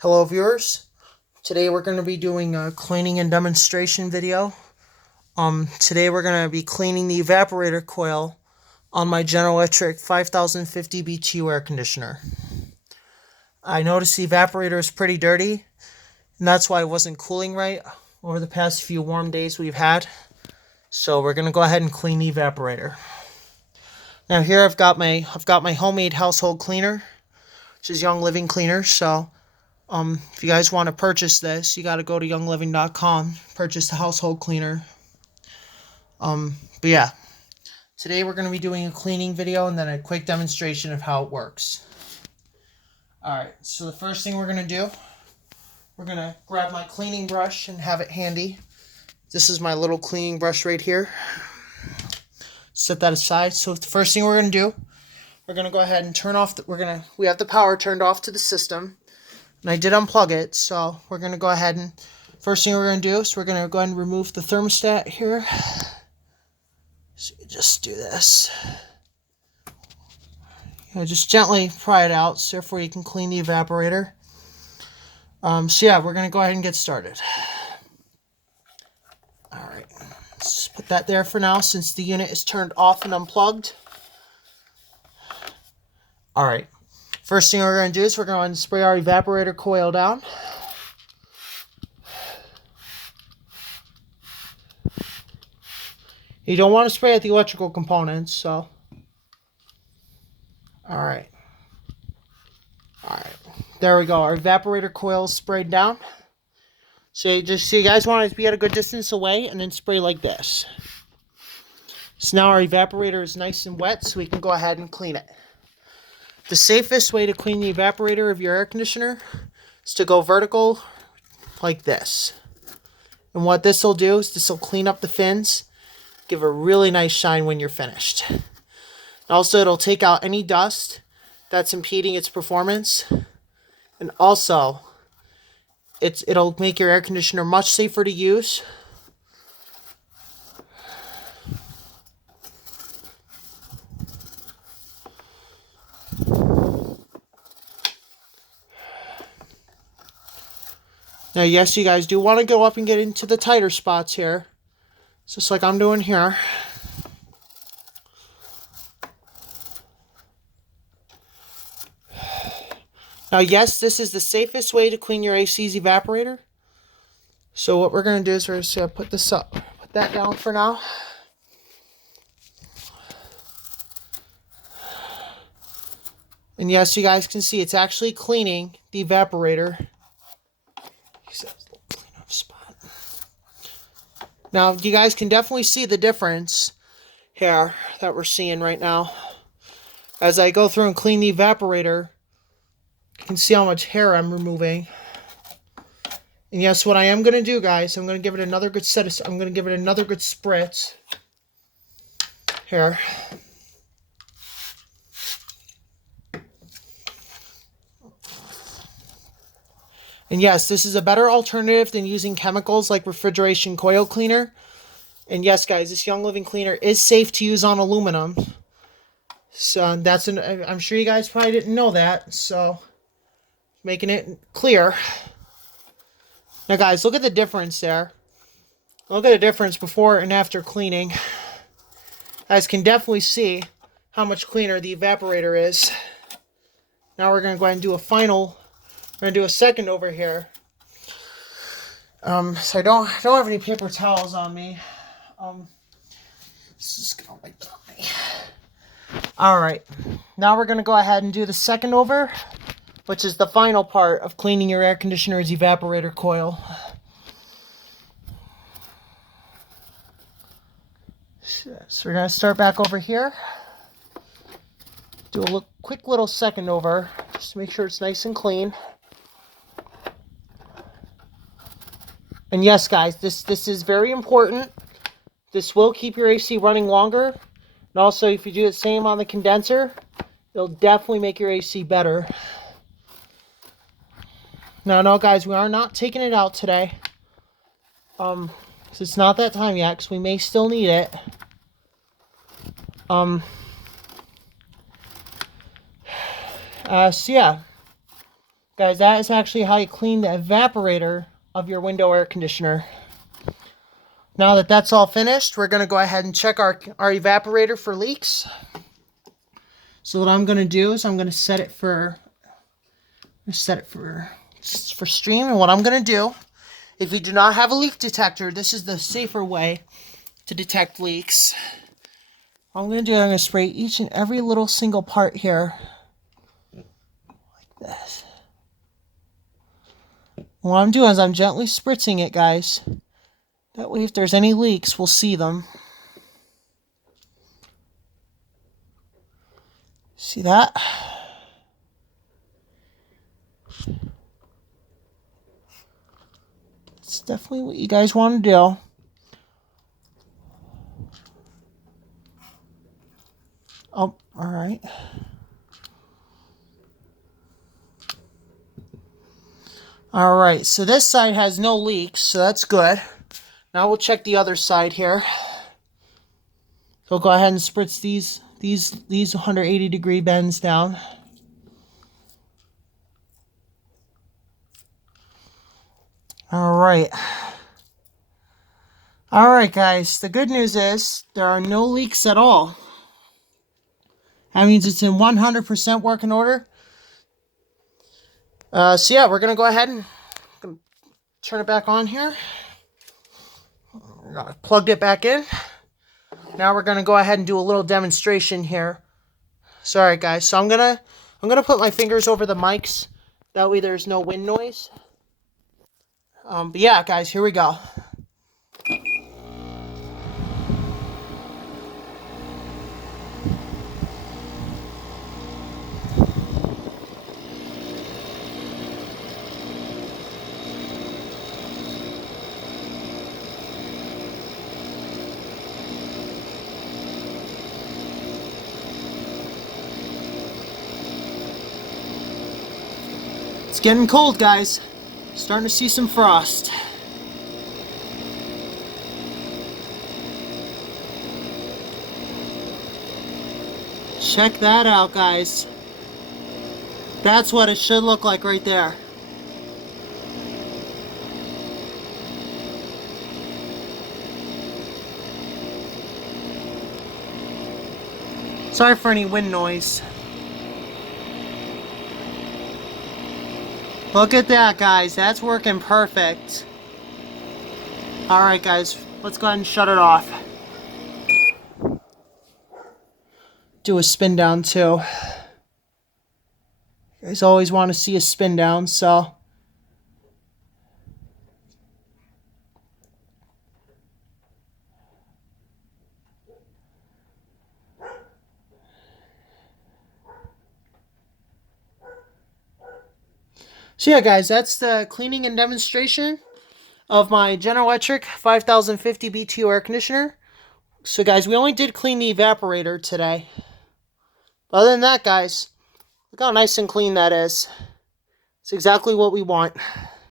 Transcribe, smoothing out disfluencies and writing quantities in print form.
Hello viewers, today we're going to be doing a cleaning and demonstration video. Today we're going to be cleaning the evaporator coil on my General Electric 5050 BTU air conditioner. I noticed the evaporator is pretty dirty, and that's why it wasn't cooling right over the past few warm days we've had. So we're going to go ahead and clean the evaporator. Now here I've got my homemade household cleaner, which is Young Living Cleaner. So if you guys want to purchase this, you got to go to youngliving.com, purchase the household cleaner. But yeah, today we're going to be doing a cleaning video and then a quick demonstration of how it works. Alright, so the first thing we're going to do, we're going to grab my cleaning brush and have it handy. This is my little cleaning brush right here. Set that aside. So the first thing we're going to do, we're going to go ahead and turn off, we have the power turned off to the system. And I did unplug it, so we're going to go ahead and, first thing we're going to do is we're going to go ahead and remove the thermostat here. So just do this. Just gently pry it out, so therefore you can clean the evaporator. So yeah, we're going to go ahead and get started. Alright, let's just put that there for now since the unit is turned off and unplugged. Alright. First thing we're going to do is we're going to spray our evaporator coil down. You don't want to spray at the electrical components, so. Alright. There we go. Our evaporator coil is sprayed down. So you guys want to be at a good distance away and then spray like this. So now our evaporator is nice and wet, so we can go ahead and clean it. The safest way to clean the evaporator of your air conditioner is to go vertical like this. And what this will do is this will clean up the fins, give a really nice shine when you're finished. Also, it'll take out any dust that's impeding its performance. And also, it'll make your air conditioner much safer to use. Now, yes, you guys do want to go up and get into the tighter spots here, just like I'm doing here. Now, yes, this is the safest way to clean your AC's evaporator. So what we're going to do is we're just going to put this up, put that down for now. And yes, you guys can see it's actually cleaning the evaporator. Now, you guys can definitely see the difference here that we're seeing right now. As I go through and clean the evaporator, you can see how much hair I'm removing. And yes, what I am going to do, guys, I'm going to give it another good spritz here. And yes, this is a better alternative than using chemicals like refrigeration coil cleaner. And yes, guys, this Young Living Cleaner is safe to use on aluminum. So I'm sure you guys probably didn't know that. So making it clear. Now, guys, look at the difference there. Look at the difference before and after cleaning. You guys can definitely see how much cleaner the evaporator is. Now we're going to go ahead and do we're going to do a second over here. So I don't have any paper towels on me. This is going to wipe on me. Alright. Now we're going to go ahead and do the second over, which is the final part of cleaning your air conditioner's evaporator coil. So we're going to start back over here. Do a quick little second over, just to make sure it's nice and clean. And yes, guys, this is very important. This will keep your AC running longer. And also, if you do the same on the condenser, it'll definitely make your AC better. Now, no, guys, we are not taking it out today. So it's not that time yet, because we may still need it. So yeah. Guys, that is actually how you clean the evaporator of your window air conditioner. Now that that's all finished, we're going to go ahead and check our evaporator for leaks. So what I'm going to do is I'm going to set it for stream. And what I'm going to do, if you do not have a leak detector, this is the safer way to detect leaks. What I'm going to do, I'm going to spray each and every little single part here like this. What I'm doing is I'm gently spritzing it, guys. That way if there's any leaks, we'll see them. See that? It's definitely what you guys want to do. Oh, alright. Alright, so this side has no leaks, so that's good. Now we'll check the other side here. So go ahead and spritz these 180 degree bends down. Alright. Alright guys, the good news is there are no leaks at all. That means it's in 100% working order. So yeah, we're going to go ahead and turn it back on here. Plugged it back in. Now we're going to go ahead and do a little demonstration here. Sorry guys, so I'm gonna put my fingers over the mics. That way there's no wind noise. But yeah guys, here we go. It's getting cold, guys. Starting to see some frost. Check that out, guys. That's what it should look like right there. Sorry for any wind noise. Look at that, guys. That's working perfect. Alright, guys. Let's go ahead and shut it off. Do a spin down, too. You guys always want to see a spin down, so... So yeah guys, that's the cleaning and demonstration of my General Electric 5050 BTU air conditioner. So guys, we only did clean the evaporator today. But other than that guys, look how nice and clean that is. It's exactly what we want.